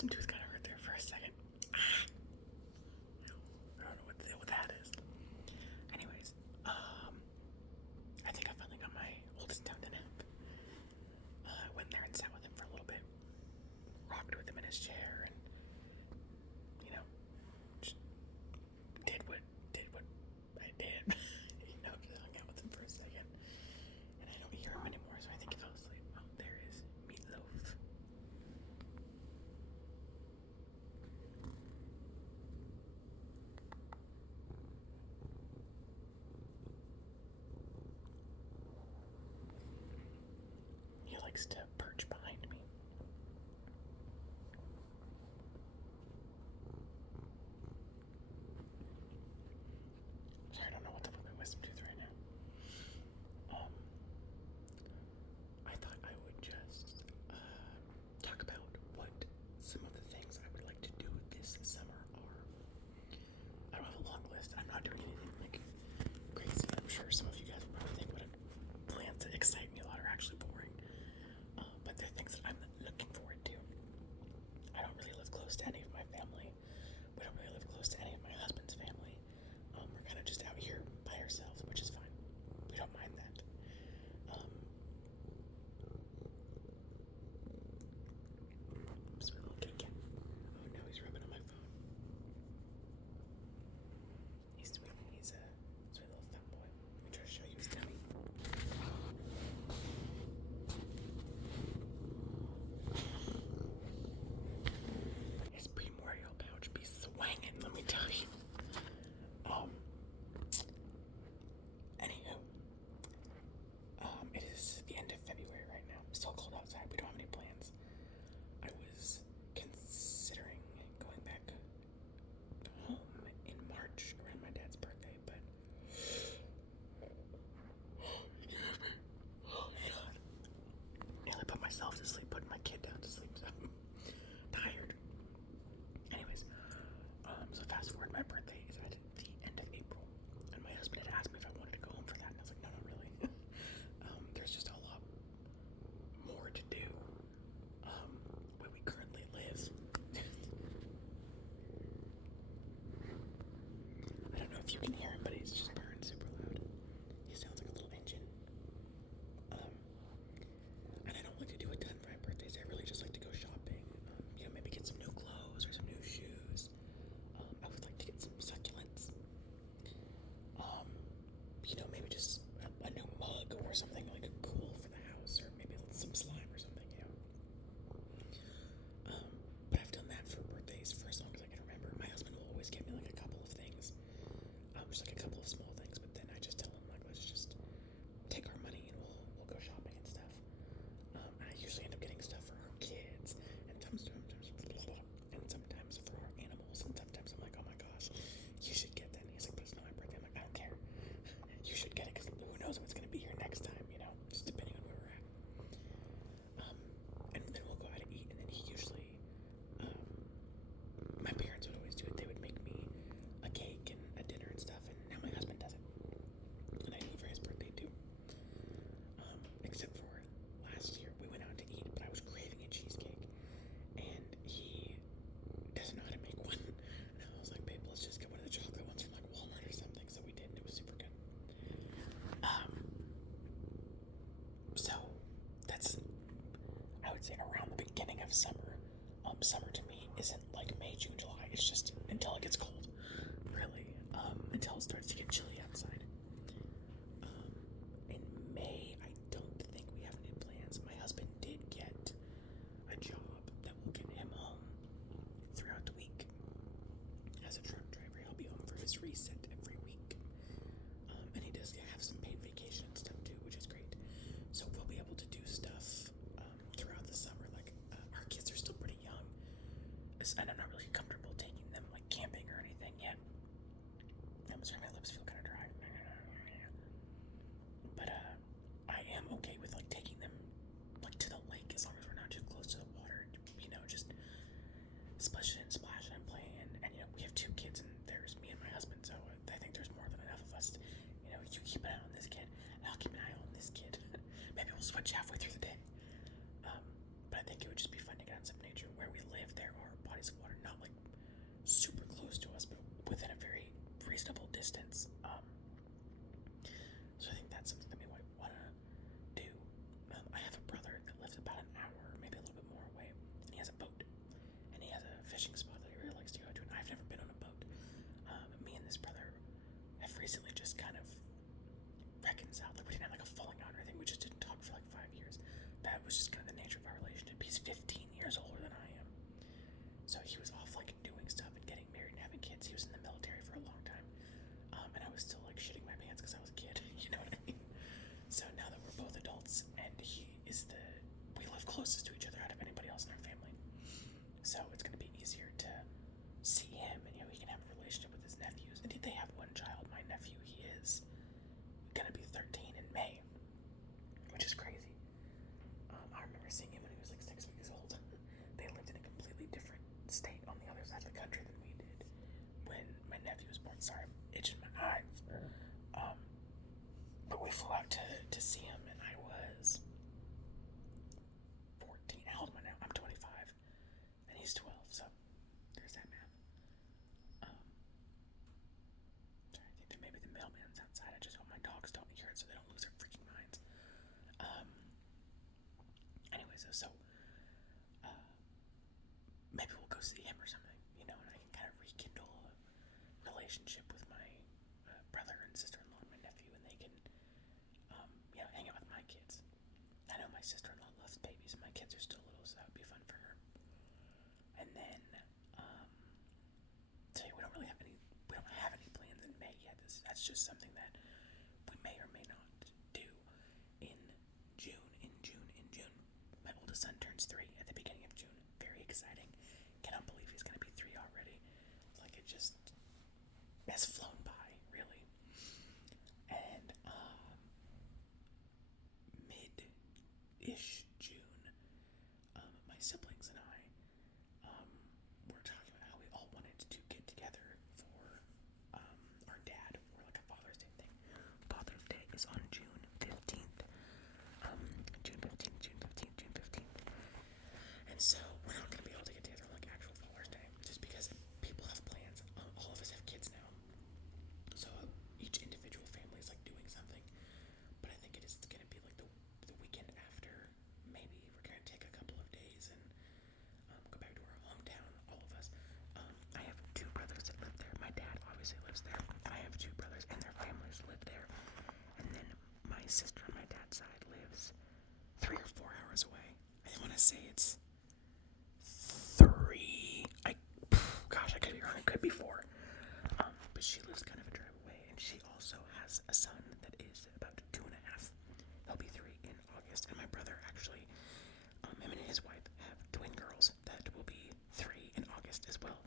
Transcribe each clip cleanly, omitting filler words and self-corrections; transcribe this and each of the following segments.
wisdom tooth kind of hurt there for a second. I don't know what the deal with that is. Anyways, I think I finally got my oldest down to nap. Went there and sat with him for a little bit, rocked with him in his chair, and just did what I did. Just hung out with him for a second, and I don't hear him anymore, so I think he fell asleep. Oh, there is Meatloaf. He likes to perch behind me. Sorry, I don't know what to put my wisdom tooth right now. I thought I would just talk about what some of the things I would like to do this summer are. I don't have a long list. I'm not doing anything like crazy. I'm sure some of you guys will probably think what plans that excite me a lot are actually boring. But they're things that I'm looking forward to. I don't really live close to any of my family. We don't really live close to any of my husband's family. We're kind of just out here by ourselves, which is fine. We don't mind that. Just a little kitty cat. Oh no, he's rubbing on my phone. He's sweet. He's a sweet little fat boy. Let me try to show you his tummy. His primordial pouch be swanging, let me tell you. Anywho, it is the end of February right now. It's still cold outside. We don't have any plans. I was considering going back home in March around my dad's birthday, but oh God, I put myself to sleep, putting my kid down to sleep, so I'm tired. Anyways, so fast forward, my birthday is at the end of April, and my husband had asked me if I wanted to go home for that, and I was like, no, not really. There's just a lot more to do where we currently live. I don't know if you can hear him, but he's just purring super loud. He sounds like a little engine. And I don't like to do a ton for my birthdays. I really just like to go shopping. Maybe get some new clothes or some new shoes. I would like to get some succulents. Maybe just a new mug or something like cool for the house, or maybe some slime or something, But I've done that for birthdays for as long as I can remember. My husband will always get me like a couple of things, just like a couple of small things. But then I just tell him like, let's just take our money and we'll go shopping and stuff. And I usually end up getting stuff for our kids, and sometimes for our animals. And sometimes I'm like, oh my gosh, you should get that. And he's like, but it's not my birthday. I'm like, I don't care. You should get it, because who knows if it's going to be here next time, just depending on where we're at. And then we'll go out to eat, and then he usually, my parents would always do it. They would make me a cake and a dinner and stuff, and now my husband does it. And I do it for his birthday too. Except for last year, we went out to eat, but I was craving a cheesecake, and he doesn't know how to make one. And I was like, babe, let's just get one of the chocolate ones from like Walmart or something. So we did, and it was super good. So that's, I would say, around the beginning of summer. Summer to me isn't like May, June, July. It's just until it gets cold, really. Until it starts to get chilly outside. In May, I don't think we have any plans. My husband did get a job that will get him home throughout the week. As a truck driver, he'll be home for his reset every week. And he does have some paid vacation and stuff too, which is great. So we'll be able to do stuff throughout the summer. Like, our kids are still pretty young, and I'm not really comfortable taking them like camping or anything yet. I'm sorry, my lips feel kind of dry. But I am okay with like taking them like to the lake, as long as we're not too close to the water. Just splashing and playing. And we have 2 kids, and there's me and my husband, so I think there's more than enough of us. You keep an eye on this kid, and I'll keep an eye on this kid. Maybe we'll switch halfway through the day. But I think it would just be fun to get out in some nature. Where we live, there are bodies of water, not like super close to us, but within a very reasonable distance. So I think that's something that we might want to do. I have a brother that lives about an hour, maybe a little bit more away, and he has a boat, and he has a fishing spot that he really likes to go to. And I've never been on a boat. Me and this brother have recently just kind of reconciled. Like, we didn't have like a falling out or anything. We just didn't talk for like 5 years. That was just kind of the nature of our relationship. He's 15 years older than I am, so he was off like doing stuff and getting married and having kids. He was in the military for a long time, and I was still like shitting my pants because I was a kid. You know what I mean? So now that we're both adults, and we live closest to each other out of anybody else in our family. So it's gonna be easier to see him, and he can have a relationship with his nephews. And they have one child. My nephew, he is gonna be 13 in May, which is crazy. I remember seeing him when he was like 6 weeks old. They lived in a completely different state on the other side of the country than we did when my nephew was born. Sorry, I'm itching my eyes. But we flew out to see him, and I was 14. How old am I now? I'm 25, and he's 12. So there's that math. Sorry, I think that maybe the mailman's outside. I just hope my dogs don't hear it so they don't lose their freaking minds. Anyways, maybe we'll go see him or something, and I can kind of rekindle a relationship with my brother and sister-in-law and my nephew, and they can, hang out with my kids. I know my sister-in-law loves babies, and my kids are still little, so that would be fun for her. And then, so yeah, we don't have any plans in May yet. That's just something that we may or may not do in June. My oldest son turns 3 at the beginning of June. Very exciting. Cannot believe he's going to be 3 already. Like, it just has flown by, really. And mid-ish June, my siblings and I were talking about how we all wanted to get together for our dad, or like a Father's Day thing. Father's Day is on June 15th. June 15th. And so we're not going to be able to get together on like actual Father's Day, just because people have plans. All of us have kids now, so each individual family is like doing something. But I think it is going to be like the weekend after. Maybe we're going to take a couple of days and go back to our hometown, all of us. I have 2 brothers that live there. My dad obviously lives there. I have 2 brothers and their families live there. And then my sister on my dad's side lives 3 or 4 hours away. I want to say it's 3. I could be wrong. It could be 4. But she lives kind of a drive away, and she also has a son that is about 2.5. He'll be 3 in August. And my brother actually, him and his wife have twin girls that will be 3 in August as well.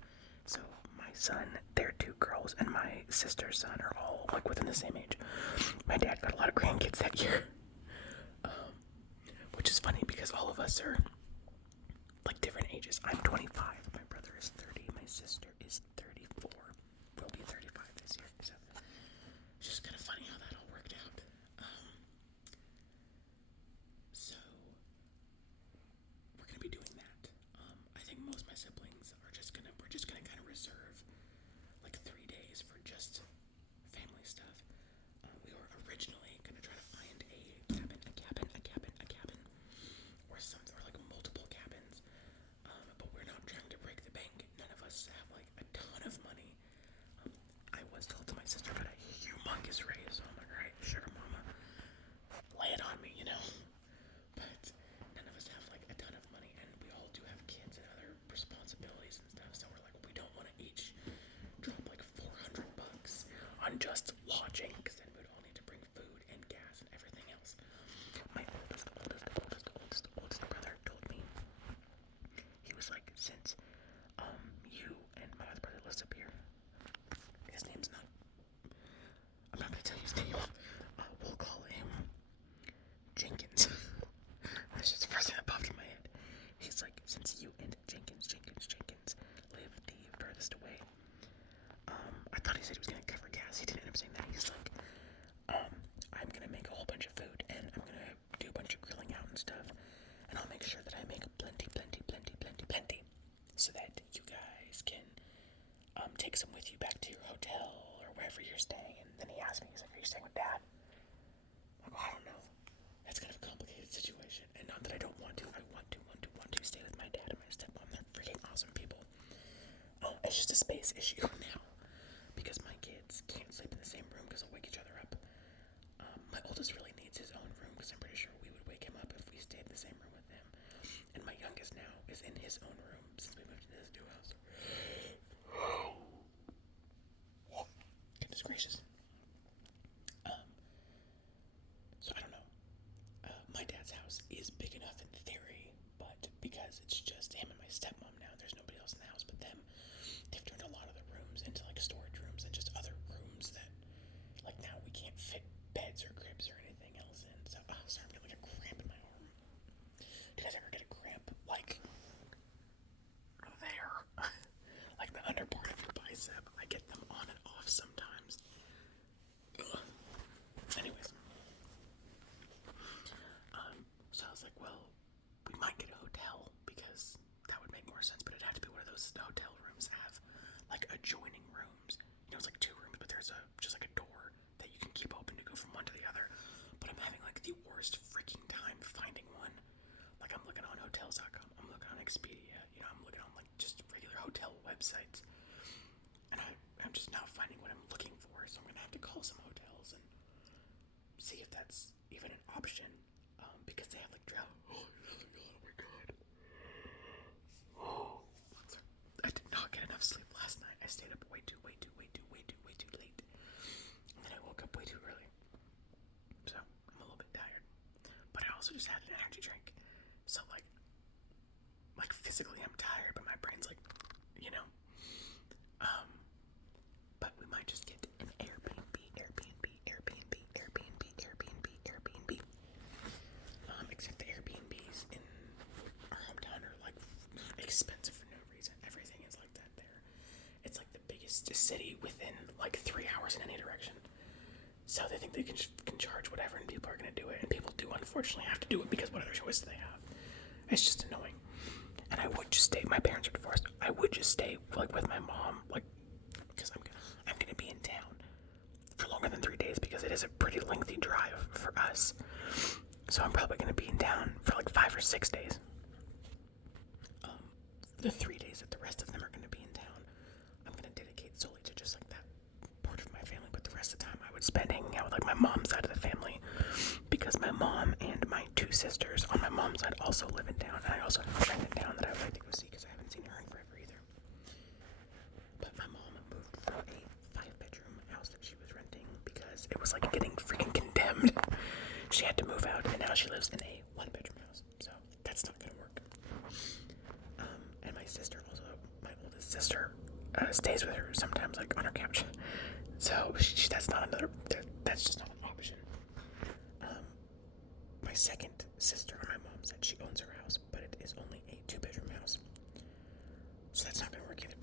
So my son, their 2 girls, and my sister's son are all like within the same age. My dad got a lot of grandkids that year, which is funny because all of us are like different ages. I'm 25. My brother is 30. My sister is 34. Will be 35 this year. So it's just kind of funny how that all worked out. So we're gonna be doing that. I think most of my siblings we're just gonna kind of reserve like 3 days for just family stuff. We were originally gonna try to find a cabin, or something, or like multiple cabins. But we're not trying to break the bank. None of us have like a ton of money. I was told that my sister got a humongous raise, so I'm like, alright, sugar mama, lay it on me, But none of us have like a ton of money, and we all do have kids and other responsibilities and stuff. So we're like, we don't want to each drop like $400 on just lodging, because then we'd all need to bring food and gas and everything else. My oldest brother told me, he was like, since you and my other brother lives up here, his name's not, I'm not gonna tell you his name, we'll call him Jenkins. That's just the first thing that popped in my head. He's like, since you and Jenkins live the furthest away, I thought he said he was gonna cover gas. He didn't end up saying that. He's like, I'm gonna make a whole bunch of food, and I'm gonna do a bunch of grilling out and stuff, and I'll make sure that I make plenty take some with you back to your hotel or wherever you're staying. And then he asked me, he's like, are you staying with Dad? I'm like, I don't know. That's kind of a complicated situation. And not that I don't want to. I want to stay with my dad and my stepmom. They're freaking awesome people. It's just a space issue now. Because my kids can't sleep in the same room because they'll wake each other up. My oldest really needs his own room because I'm pretty sure we would wake him up if we stayed in the same room with him. And my youngest now is in his own room since we moved into this new house. Goodness gracious. So I don't know. My dad's house is big enough in theory, but because it's just him and my stepmom now, there's nobody else in the house but them. They've turned a lot of the rooms into like storage rooms and just other rooms that, like, now we can't fit beds or cribs or anything else in. So, sorry, I'm getting like a cramp in my arm. Do you guys ever get a cramp like there? Like the under part of your bicep? I get them on and off sometimes. Ugh. Anyways. So I was like, well, we might get a hotel because that would make more sense, but it'd have to be one of those hotel rooms that have like adjoining rooms. You know, it's like 2 rooms, but there's just like a door that you can keep open to go from one to the other. But I'm having like the worst freaking time finding one. Like, I'm looking on hotels.com, I'm looking on Expedia, you know, I'm looking on like just regular hotel websites, and I'm just not finding what I'm looking for. So I'm gonna have to call some hotels and see if that's even an option, because they have like travel. Oh my god. I did not get enough sleep last night. I stayed up way too late. And then I woke up way too early. So I'm a little bit tired. But I also just had an energy drink. So like physically I'm tired, but my brain's like, you know. But we might just get an Airbnb. Except the Airbnbs in our hometown are like expensive for no reason. Everything is like that there. It's like the biggest city within like 3 hours in any direction. So they think they can charge whatever, and people are going to do it. And people do unfortunately have to do it because what other choice do they have? It's just annoying. And I would just stay. My parents are divorced. I would just stay like with my mom, like, because I'm gonna be in town for longer than 3 days because it is a pretty lengthy drive for us. So I'm probably going to be in town for like 5 or 6 days. The 3 days that the rest of them are going to be in town, I'm going to dedicate solely to just like that part of my family. But the rest of the time I would spend hanging out with like my mom's side of the family, because my mom and my 2 sisters on my mom's side also live in town. And I also have a friend in town that I would like to go see because I haven't seen her in forever either. But my mom moved from a 5-bedroom house that she was renting because it was like getting freaking condemned. She had to move out, and now she lives in a 1-bedroom house, so that's not gonna work. And my sister also, my oldest sister, stays with her sometimes, like on her couch. So that's just not an option. My second sister on my mom's side, she owns her house, but it is only a 2-bedroom house, so that's not gonna work either.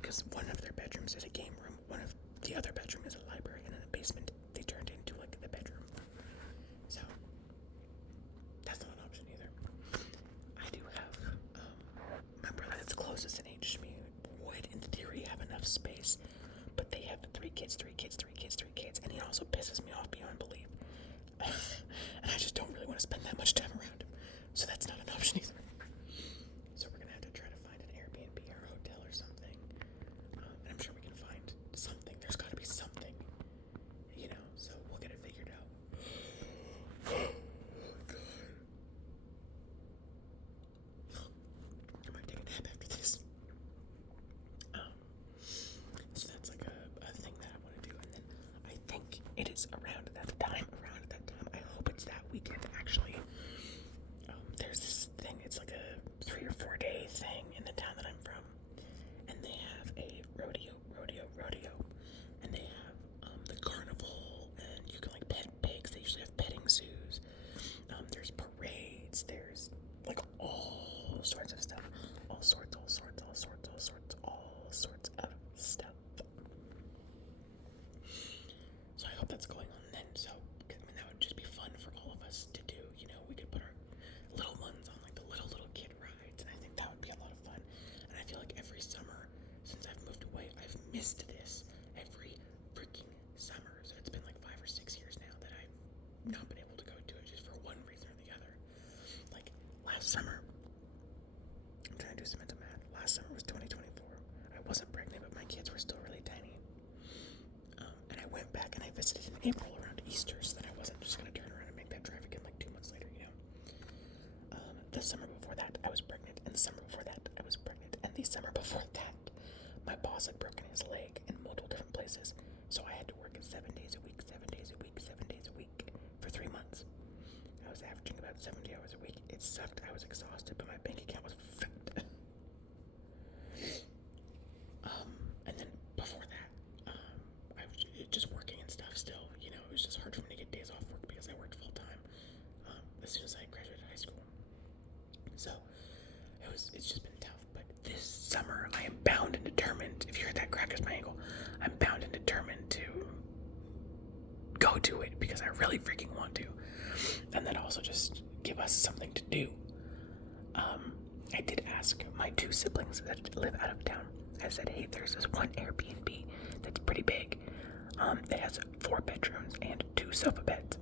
Because one of their bedrooms is a game room, one of the other bedroom is a library, and in the basement they turned into like the bedroom. So that's not an option either. I do have my brother that's closest in age to me would in theory have enough space, but they have 3 kids, and he also pisses me off beyond belief. And I just don't really want to spend that much time around him. So that's not an option either. So we're gonna have to try to find an Airbnb or a hotel or something. And I'm sure we can find something. There's gotta be something, you know. missed this every freaking summer. So it's been like 5 or 6 years now that I've not been able to go to it just for one reason or the other. Like last summer, I'm trying to do some mental math. Last summer was 2024. I wasn't pregnant, but my kids were still really tiny. And I went back and I visited in April around Easter, so that I wasn't just going to turn around and make that drive again like 2 months later, you know. The summer before that, I was pregnant, and the summer before that, I was pregnant, and the summer before that, my boss had broken his leg in multiple different places, so I had to work 7 days a week, 7 days a week, 7 days a week for 3 months. I was averaging about 70 hours a week. It sucked. I was exhausted, but my bank account was fat. And then before that, I was just working and stuff still. You know, it was just hard for me to get days off work because I worked full time as soon as I graduated high school. So it's just been tough. But this summer, I am bound and determined. If you heard that crack as my ankle, I'm bound and determined to go to it because I really freaking want to. And then also just give us something to do. I did ask my 2 siblings that live out of town. I said, hey, there's this one Airbnb that's pretty big. It has 4 bedrooms and 2 sofa beds.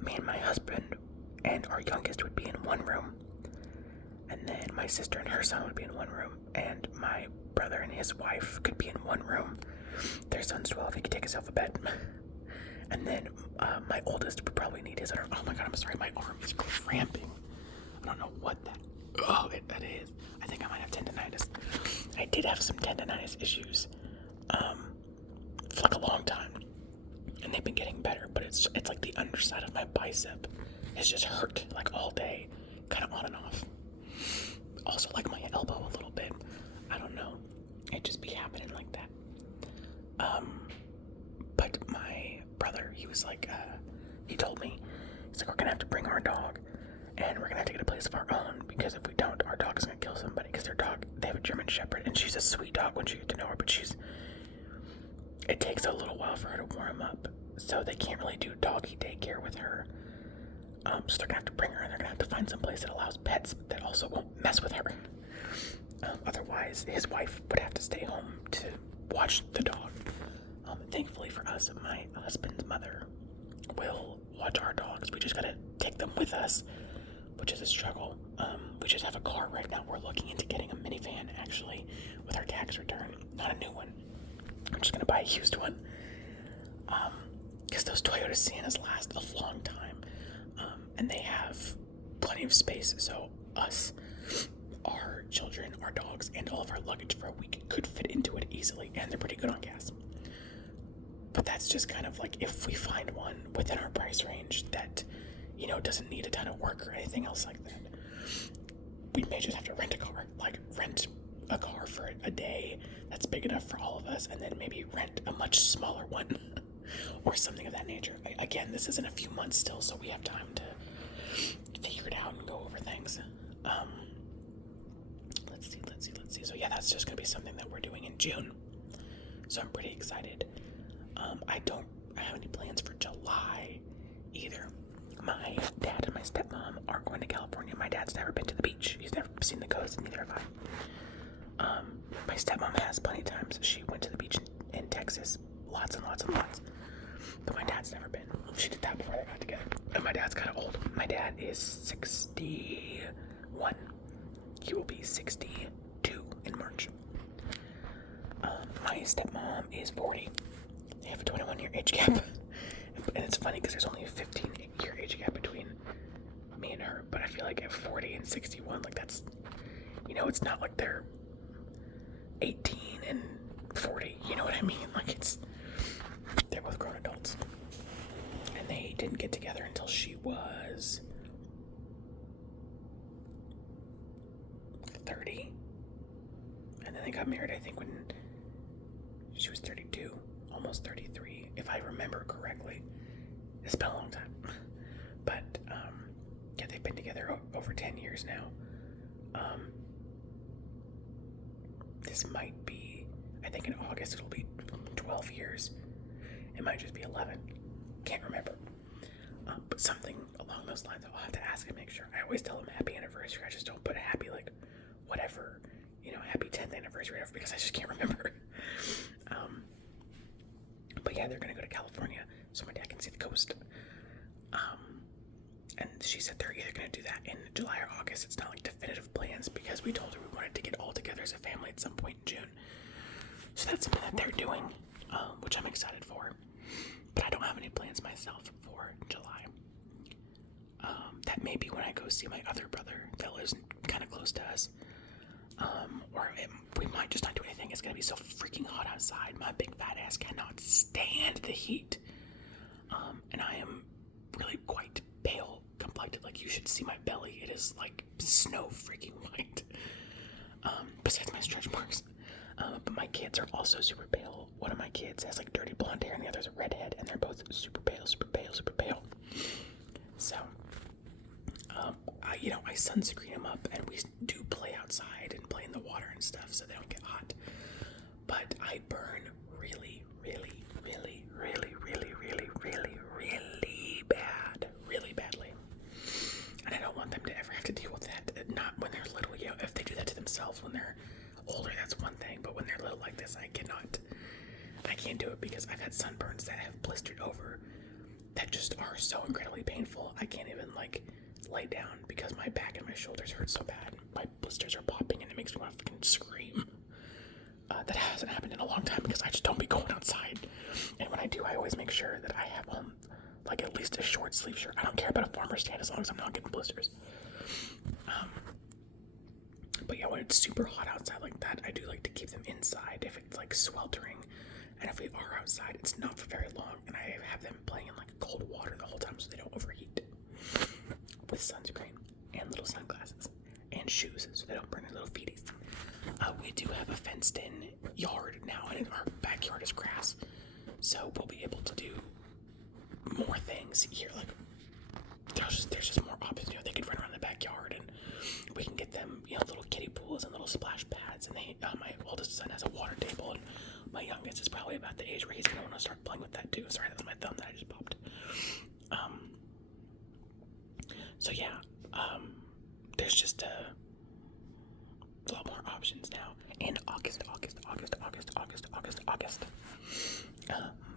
Me and my husband and our youngest would be in one room. And then my sister and her son would be in one room. And my brother and his wife could be in one room. Their son's 12. He could take himself a bed. And then my oldest would probably need his other. Oh my god, I'm sorry. My arm is cramping. I don't know what that. That is. I think I might have tendonitis. I did have some tendonitis issues for like a long time, and they've been getting better. But it's like the underside of my bicep has just hurt like all day, kind of on and off. Also like my elbow a little bit. I don't know. It just be happening like that. But my brother, he was like, he told me, he's like, we're gonna have to bring our dog, and we're gonna have to get a place of our own, because if we don't, our dog is gonna kill somebody, because their dog, they have a German Shepherd, and she's a sweet dog when you get to know her, but it takes a little while for her to warm up, so they can't really do doggy daycare with her. So they're gonna have to bring her, and they're gonna have to find some place that allows pets that also won't mess with her. Otherwise, his wife would have to stay home to watch the dog. Thankfully for us, my husband's mother will watch our dogs. We just gotta take them with us, which is a struggle. We just have a car right now. We're looking into getting a minivan, actually, with our tax return. Not a new one. I'm just gonna buy a used one. Because those Toyota Siennas last a long time. And they have plenty of space, so us, our children, our dogs, and all of our luggage for a week could fit into it easily, and they're pretty good on gas. But that's just kind of like if we find one within our price range that, you know, doesn't need a ton of work or anything else like that, we may just have to rent a car. Like, rent a car for a day that's big enough for all of us, and then maybe rent a much smaller one or something of that nature. Again, this is in a few months still, so we have time to figure it out and go over things. Let's see. So yeah, that's just gonna be something that we're doing in June. So I'm pretty excited. I don't have any plans for July either. My dad and my stepmom are going to California. My dad's never been to the beach. He's never seen the coast, and neither have I. My stepmom has plenty of times. She went to the beach in Texas, lots and lots and lots. But my dad's never been. She did that before they got together. And my dad's kind of old. My dad is 61. He will be 62 in March. My stepmom is 40. They have a 21-year age gap. And it's funny because there's only a 15-year age gap between me and her. But I feel like at 40 and 61, like that's, you know, it's not like they're 18 and 40. You know what I mean? Like they're both grown adults. And they didn't get together until she was 30. And then they got married, I think, when she was 32, almost 33, if I remember correctly. It's been a long time. But, yeah, they've been together over 10 years now. This might be, I think in August it'll be 12 years. It might just be 11. Can't remember. But something along those lines. I'll have to ask and make sure. I always tell them happy anniversary. I just don't put happy, like, whatever happy 10th anniversary, whatever, because I just can't remember. But yeah, they're gonna go to California so my dad can see the coast. And she said they're either gonna do that in July or August. It's not like definitive plans because we told her we wanted to get all together as a family at some point in June. So that's something that they're doing, which I'm excited for. But I don't have any plans myself for July. That may be when I go see my other brother that lives kind of close to us. We might just not do anything. It's going to be so freaking hot outside. My big fat ass cannot stand the heat. And I am really quite pale complected. Like, you should see my belly. It is like snow freaking white. Besides my stretch marks. But my kids are also super pale. One of my kids has like dirty blonde hair and the other's a redhead. And they're both super pale, super pale, super pale. So, I sunscreen them up, and we do play outside and play in the water and stuff so they don't get hot. But I burn really, really, really, really, really, really, really, really bad. Really badly. And I don't want them to ever have to deal with that. Not when they're little. If they do that to themselves when they're older, that's one thing. But when they're little like this, I can't do it because I've had sunburns that have blistered over that just are so incredibly painful. I can't even lay down because my back and my shoulders hurt so bad. My blisters are popping and it makes me want to freaking scream. That hasn't happened in a long time because I just don't be going outside. And when I do, I always make sure that I have on at least a short sleeve shirt. I don't care about a farmer's tan as long as I'm not getting blisters. But yeah, when it's super hot outside like that, I do like to keep them inside if it's sweltering. And if we are outside, it's not for very long. And I have them playing in cold water the whole time so they don't overheat. With sunscreen and little sunglasses and shoes so they don't burn their little feeties. We do have a fenced in yard now, and our backyard is grass. So we'll be able to do more things here. There's just more options. They could run around the backyard, and we can get them, little kiddie pools and little splash pads. And my oldest son has a water table, and my youngest is probably about the age where he's gonna want to start playing with that too. Sorry, that was my thumb that I just popped. So yeah, there's just a lot more options now. In August.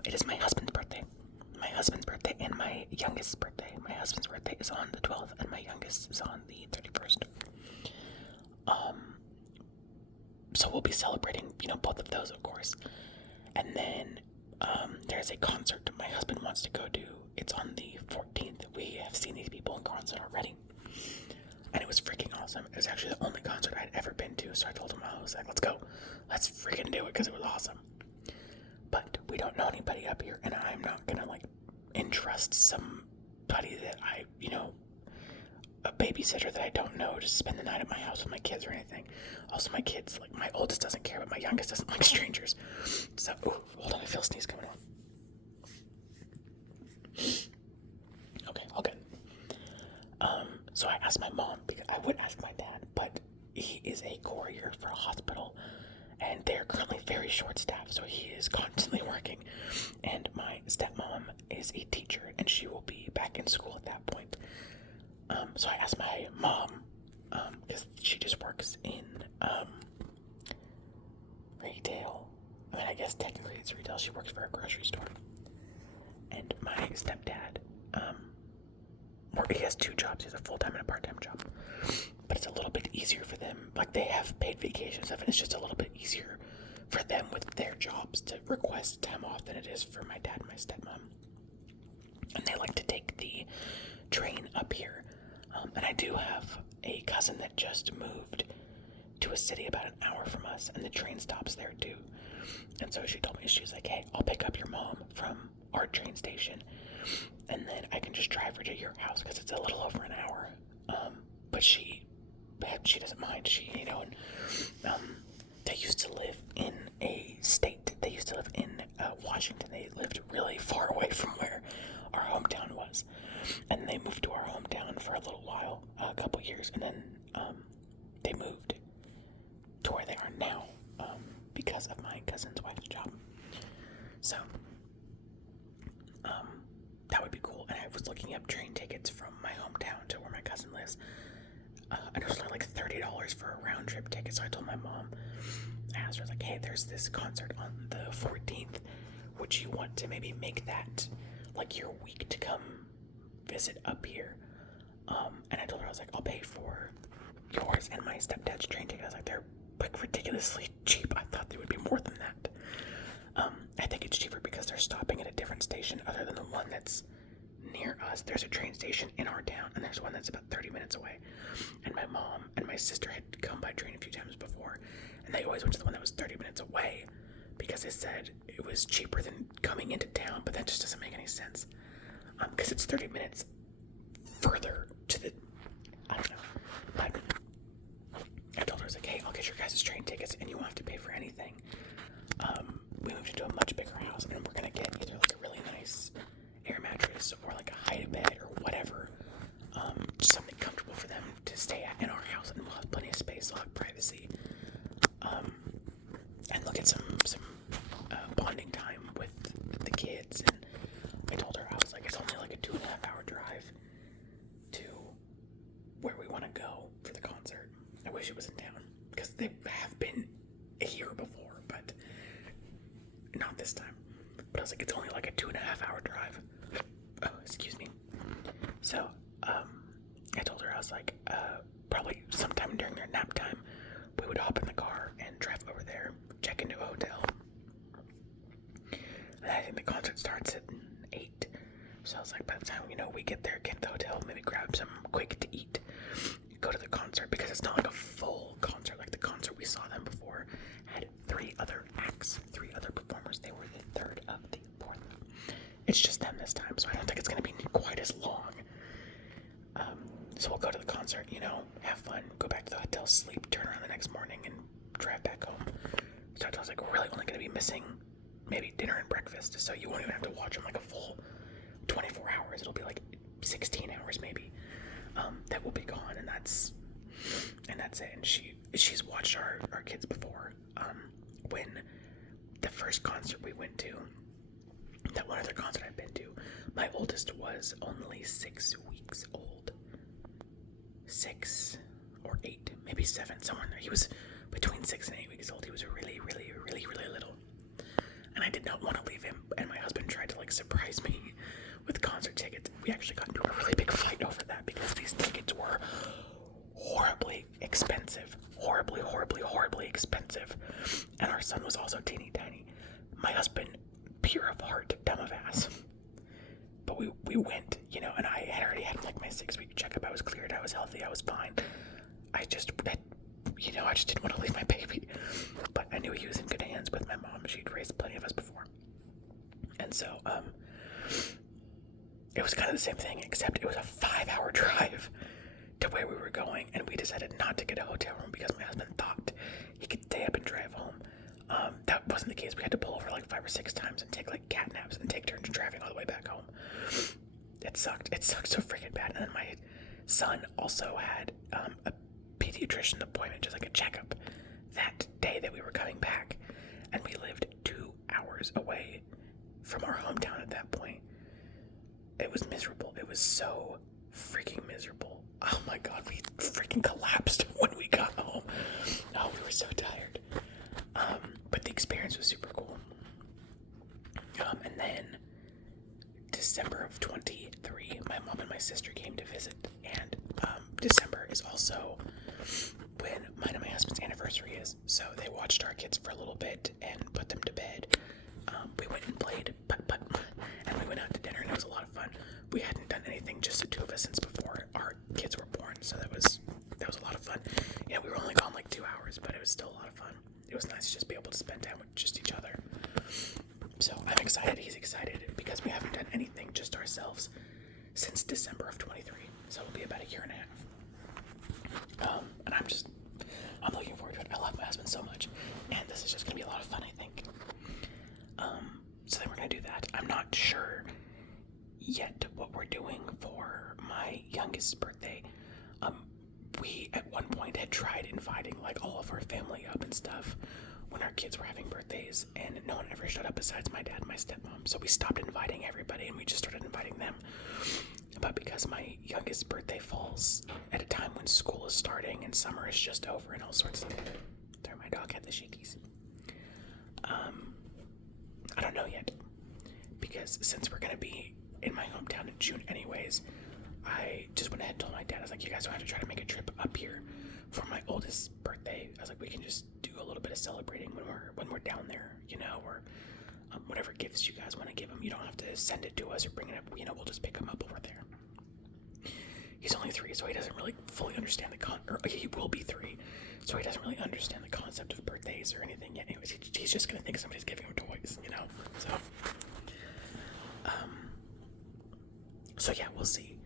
It is my husband's birthday. My husband's birthday and my youngest's birthday. My husband's birthday is on the 12th and my youngest is on the 31st. So we'll be celebrating, both of those, of course. And then there's a concert my husband wants to go to. It's on the 14th. We have seen these people in concert already. And it was freaking awesome. It was actually the only concert I'd ever been to. So I told him, I was like, let's go. Let's freaking do it because it was awesome. But we don't know anybody up here. And I'm not going to entrust somebody that a babysitter that I don't know to spend the night at my house with my kids or anything. Also, my kids, my oldest doesn't care, but my youngest doesn't like strangers. So, hold on, I feel a sneeze coming on. Okay, all good. So I asked my mom, because I would ask my dad, but he is a courier for a hospital, and they're currently very short-staffed, so he is constantly working. And my stepmom is a teacher, and she will be back in school at that point. So I asked my mom, because she just works in retail. I mean, I guess technically it's retail. She works for a grocery store. And my stepdad, he has two jobs. He has a full-time and a part-time job. But it's a little bit easier for them. They have paid vacation stuff, and it's just a little bit easier for them with their jobs to request time off than it is for my dad and my stepmom. And they like to take the train up here. And I do have a cousin that just moved to a city about an hour from us, and the train stops there too. And so she told me, she's like, hey, I'll pick up your mom from our train station, and then I can just drive her to your house, because it's a little over an hour. But she doesn't mind. They used to live in a state. They used to live in Washington. They lived really far away from where our hometown was. And they moved to our hometown for a little while, a couple years, and then they moved to where they are now because of my cousin's wife's job. So that would be cool. And I was looking up train tickets from my hometown to where my cousin lives. And it was only $30 $50 for a round trip ticket. So I told my mom, I asked her, like, hey, there's this concert on the 14th. Would you want to maybe make that like your week to come visit up here? And I told her, I was like, I'll pay for yours and my stepdad's train ticket. I was like, they're like ridiculously cheap. I thought they would be more than that. I think it's cheaper because they're stopping at a different station other than the one that's near us. There's a train station in our town, and there's one that's about 30 minutes away. And my mom and my sister had come by train a few times before, and they always went to the one that was 30 minutes away because they said it was cheaper than coming into town, but that just doesn't make any sense. Because it's 30 minutes further to the, I don't know. But I told her, I was like, hey, I'll get your guys' train tickets, and you won't have to pay for anything. We moved into a much bigger house, and we're gonna get either like a really nice air mattress or like a hide bed or whatever, just something comfortable for them to stay at in our house, and we'll have plenty of space, we'll have privacy, and look at some bonding time with the kids. And I told her, I was like, it's only like a 2.5-hour drive to where we want to go for the concert. I wish it was in town because they have been here before, but not this time. But I was like, it's only like a 2.5-hour drive. Oh, excuse me. So, I told her, I was like, probably sometime during their nap time, we would hop in the car and drive over there, check into a hotel. And I think the concert starts at 8. So I was like, by the time, we get there, get to the hotel, maybe grab some quick to eat, go to the concert, because it's not like a full concert. Like the concert we saw them before had 3 other acts, 3 other performers. They were the third of the 4th. It's just them this time, so I don't think it's going to be quite as long. So we'll go to the concert, have fun, go back to the hotel, sleep, turn around the next morning, and drive back home. So I was like, we're really only going to be missing maybe dinner and breakfast, so you won't even have to watch them like a full 24 hours. It'll be like 16 hours maybe. That will be gone, and that's it. And she's watched our kids before. When the first concert we went to, that one other concert I've been to, my oldest was only 6 weeks old. 6 or 8, maybe 7, somewhere in there. He was between 6 and 8 weeks old. He was really, really, really, really little. And I did not want to leave him, and my husband tried to surprise me with concert tickets. We actually got into a really big fight over that because these tickets were horribly expensive. Horribly, horribly, horribly expensive. And our son was also teeny tiny. My husband, pure of heart, dumb of ass. But we went, and I had already had my 6-week checkup. I was cleared, I was healthy, I was fine. I just didn't want to leave my baby. But I knew he was in good hands with my mom. She'd raised plenty of us before. And so, it was kind of the same thing, except it was a 5-hour drive to where we were going, and we decided not to get a hotel room because my husband thought he could stay up and drive home. That wasn't the case. We had to pull over 5 or 6 times and take cat naps and take turns driving all the way back home. It sucked. It sucked so freaking bad. And then my son also had a pediatrician appointment, just a checkup, that day that we were coming back. And we lived 2 hours away from our hometown at that point. It was miserable. It was so freaking miserable. Oh my God, we freaking collapsed when we got home. Oh, we were so tired. But the experience was super cool. And then December of 23, my mom and my sister came to visit. And December is also when mine and my husband's anniversary is. So they watched our kids for a little bit and put them to bed. We went and played putt-putt, and we went out to dinner, and it was a lot of fun. We hadn't done anything, just the 2 of us, since before our kids were born, so that was a lot of fun. We were only gone 2 hours, but it was still a lot of fun. It was nice to just be able to spend time with just each other. So I'm excited, he's excited, because we haven't done anything just ourselves since December of 23, so it'll be about a year and a half. And I'm looking forward to it. I love my husband so much, and this is just going to be a lot of fun, I think. So then we're going to do that. I'm not sure yet what we're doing for my youngest birthday. We at one point had tried inviting all of our family up and stuff when our kids were having birthdays, and no one ever showed up besides my dad and my stepmom. So we stopped inviting everybody and we just started inviting them. But because my youngest birthday falls at a time when when school is starting and summer is just over and all sorts of stuff. There, my dog had the shakies. I don't know yet, because since we're gonna be in my hometown in June anyways, I just went ahead and told my dad, I was like, you guys don't have to try to make a trip up here for my oldest birthday. I was like, we can just do a little bit of celebrating when we're down there, or whatever gifts you guys want to give him. You don't have to send it to us or bring it up. We'll just pick him up over there. He's only 3, so he doesn't really fully understand or he will be 3, so he doesn't really understand the concept of birthdays or anything yet. Anyways, he's just gonna think somebody's giving him toys, So, so yeah, we'll see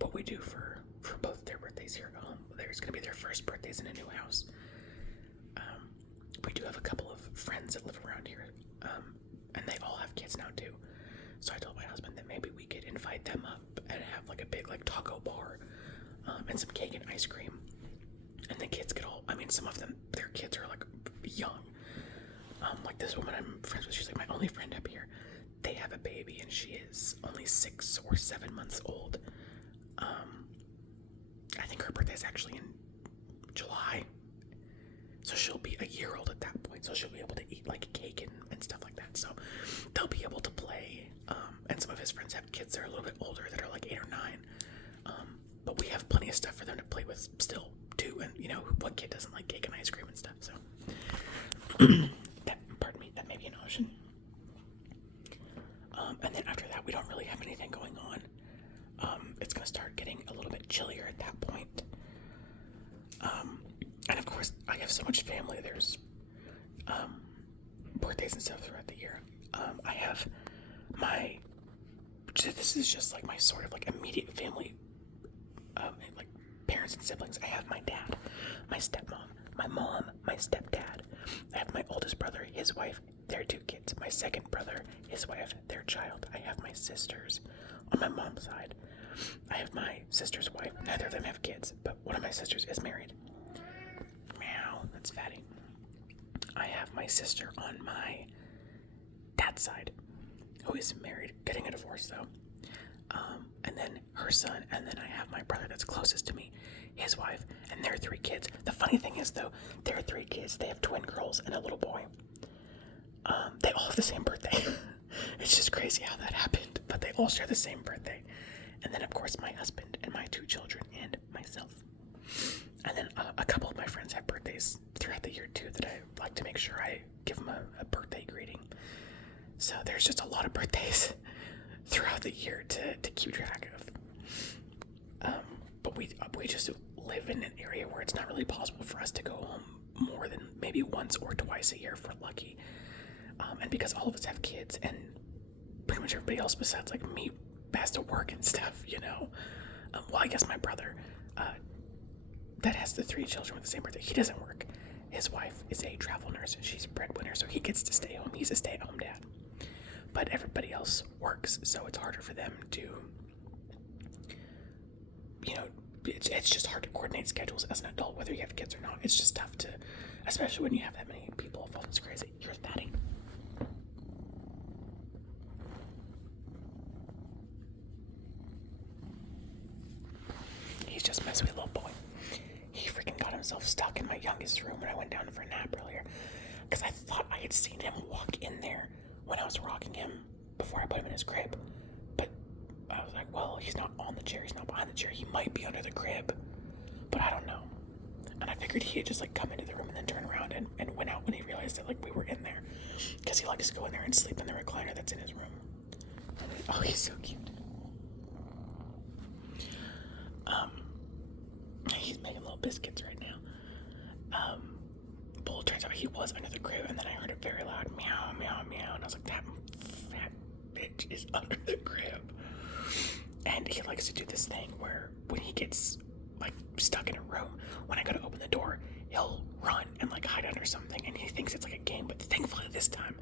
what we do for both their birthdays here at home. There's gonna be their first birthdays in a new house. We do have a couple of friends that live around here, and they all have kids now too. So I told my husband that maybe we could invite them up and have like a big taco bar, and some cake and ice cream. And the kids could all, some of them, their kids are like young. Like this woman I'm friends with, she's like my only friend up here. They have a baby and she is only 6 or 7 months old. I think her birthday is actually in July. So she'll be a year old at that point. So she'll be able to eat like cake and stuff like that. So they'll be able to play. And some of his friends have kids that are a little bit older that are like 8 or 9. But we have plenty of stuff for them to play with still too. And what kid doesn't like cake and ice cream and stuff? So that may be an option. And then after that, we don't really have anything going on. It's going to start getting a little bit chillier at that point. And of course, I have so much family. There's birthdays and stuff throughout the year. I have this is just like my sort of like immediate family, like parents and siblings. I have my dad, my stepmom, my mom, my stepdad. I have my oldest brother, his wife, their 2 kids. My second brother, his wife, their child. I have my sisters on my mom's side. I have my sister's wife. Neither of them have kids, but one of my sisters is married. Meow, that's Fatty. I have my sister on my dad's side, who is married, getting a divorce though. And then her son, and then I have my brother that's closest to me, his wife, and their 3 kids. The funny thing is though, their 3 kids, they have twin girls and a little boy. They all have the same birthday. It's just crazy how that happened, but they all share the same birthday. And then of course my husband and my 2 children and myself. And then a couple of my friends have birthdays throughout the year too that I like to make sure I give them a birthday greeting. So there's just a lot of birthdays throughout the year to keep track of. But we just live in an area where it's not really possible for us to go home more than maybe once or twice a year if we're lucky. And because all of us have kids and pretty much everybody else besides like me has to work and stuff, well, I guess my brother, that has the 3 children with the same birthday, he doesn't work. His wife is a travel nurse and she's a breadwinner, so he gets to stay home. He's a stay-at-home dad. But everybody else works, so it's harder for them to, it's just hard to coordinate schedules as an adult, whether you have kids or not. It's just tough to, especially when you have that many people involved. It's crazy. Here's Fatty. He's just my sweet little boy. He freaking got himself stuck in my youngest room when I went down for a nap earlier, because I thought I had seen him walk in there when I was rocking him before I put him in his crib. But I was like, well, he's not on the chair, he's not behind the chair, he might be under the crib, but I don't know. And I figured he had just come into the room and then turn around and went out when he realized that we were in there, because he likes to go in there and sleep in the recliner that's in his room. Oh, he's so cute. He's making little biscuits right now. Bull, turns out he was under the crib, and then I heard a very loud meow, meow, meow, and I was like, that fat bitch is under the crib. And he likes to do this thing where when he gets stuck in a room, when I go to open the door, he'll run and hide under something, and he thinks it's a game. But thankfully this time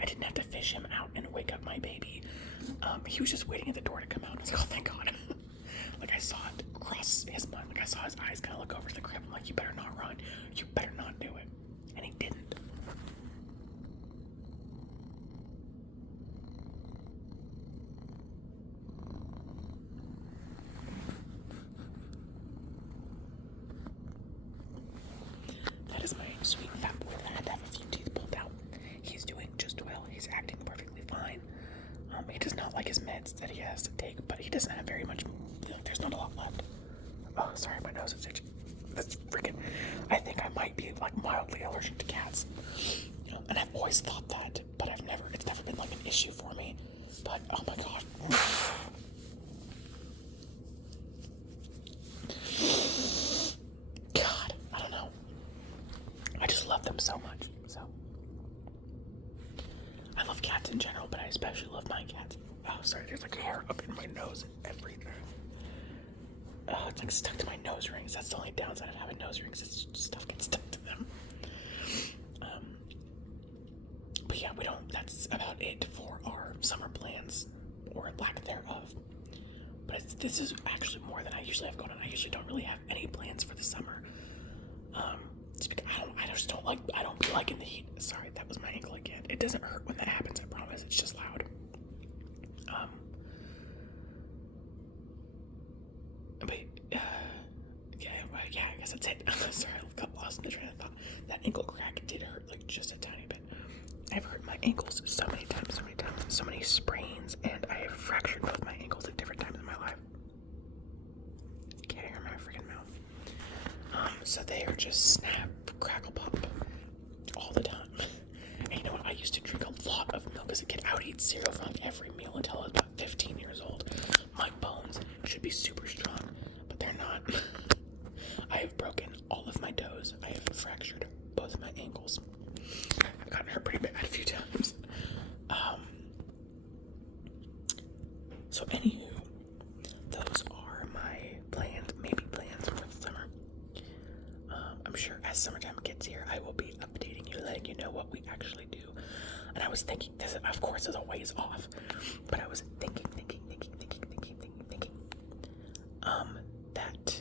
I didn't have to fish him out and wake up my baby. He was just waiting at the door to come out. I was like, oh, thank God. I saw it cross his mind. I saw his eyes kind of look over to the crib. I'm like, you better not run. You better not do it. And he didn't. is my sweet fat boy that I had to have a few teeth pulled out. He's doing just well. He's acting perfectly fine. He does not like his meds that he has to take, but he doesn't have very much. There's not a lot left. Oh, sorry, my nose is itching. That's freaking. I think I might be like mildly allergic to cats. And I've always thought that, but it's never been like an issue for me. But oh my god. God, I don't know. I just love them so much. So I love cats in general, but I especially love my cats. Oh, sorry, there's like hair up in my nose and everything. Oh, it's like stuck to my nose rings. That's the only downside of having nose rings. Is just stuff gets stuck to them. But yeah, we don't. That's about it for our summer plans, or lack thereof. But this is actually more than I usually have going on. I usually don't really have any plans for the summer. Just because I don't be liking the heat. Sorry, that was my ankle again. It doesn't hurt when that happens, I promise. It's just loud. But yeah, I guess that's it. Sorry, I got lost in the train of thought. That ankle crack did hurt like just a tiny bit. I've hurt my ankles so many times, so many sprains, and I have fractured both my ankles at different times in my life. Can't hear my freaking mouth. So they are just snap, crackle, pop all the time. And you know what? I used to drink a lot of milk as a kid. I would eat cereal for like every meal until I was about 15 years old. My bones should be super strong, but they're not. I have broken all of my toes. I have fractured both of my ankles. I've gotten hurt pretty bad a few times. So anywho, those are my maybe plans for the summer. I'm sure as summertime gets here, I will be updating you, letting you know what we actually do. And I was thinking, this of course is a ways off, but I was thinking, that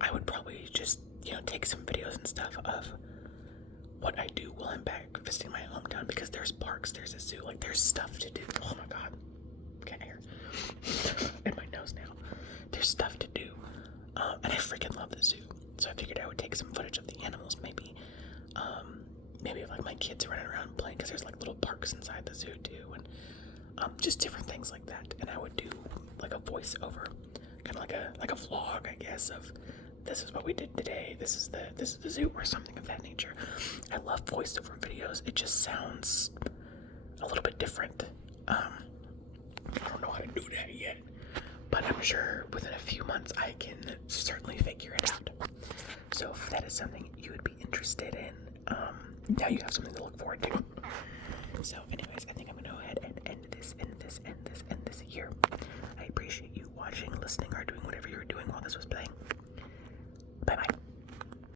I would probably just, take some videos and stuff of what I do while I'm back visiting my hometown, because there's parks, there's a zoo, like there's stuff to do. Oh my god, can't hear. In my nose now. There's stuff to do, and I freaking love the zoo. So I figured I would take some footage of the animals, maybe of like my kids running around playing, because there's like little parks inside the zoo too, and just different things like that. And I would do like a voiceover, kind of like a vlog, I guess, of this is what we did today. This is the zoo, or something of that nature. I love voiceover videos. It just sounds a little bit different. I don't know how to do that yet, but I'm sure within a few months I can certainly figure it out. So if that is something you would be interested in, now you have something to look forward to. So anyways, I think I'm gonna go ahead and end this here. I appreciate you watching, listening, or doing whatever you were doing while this was playing. Bye bye.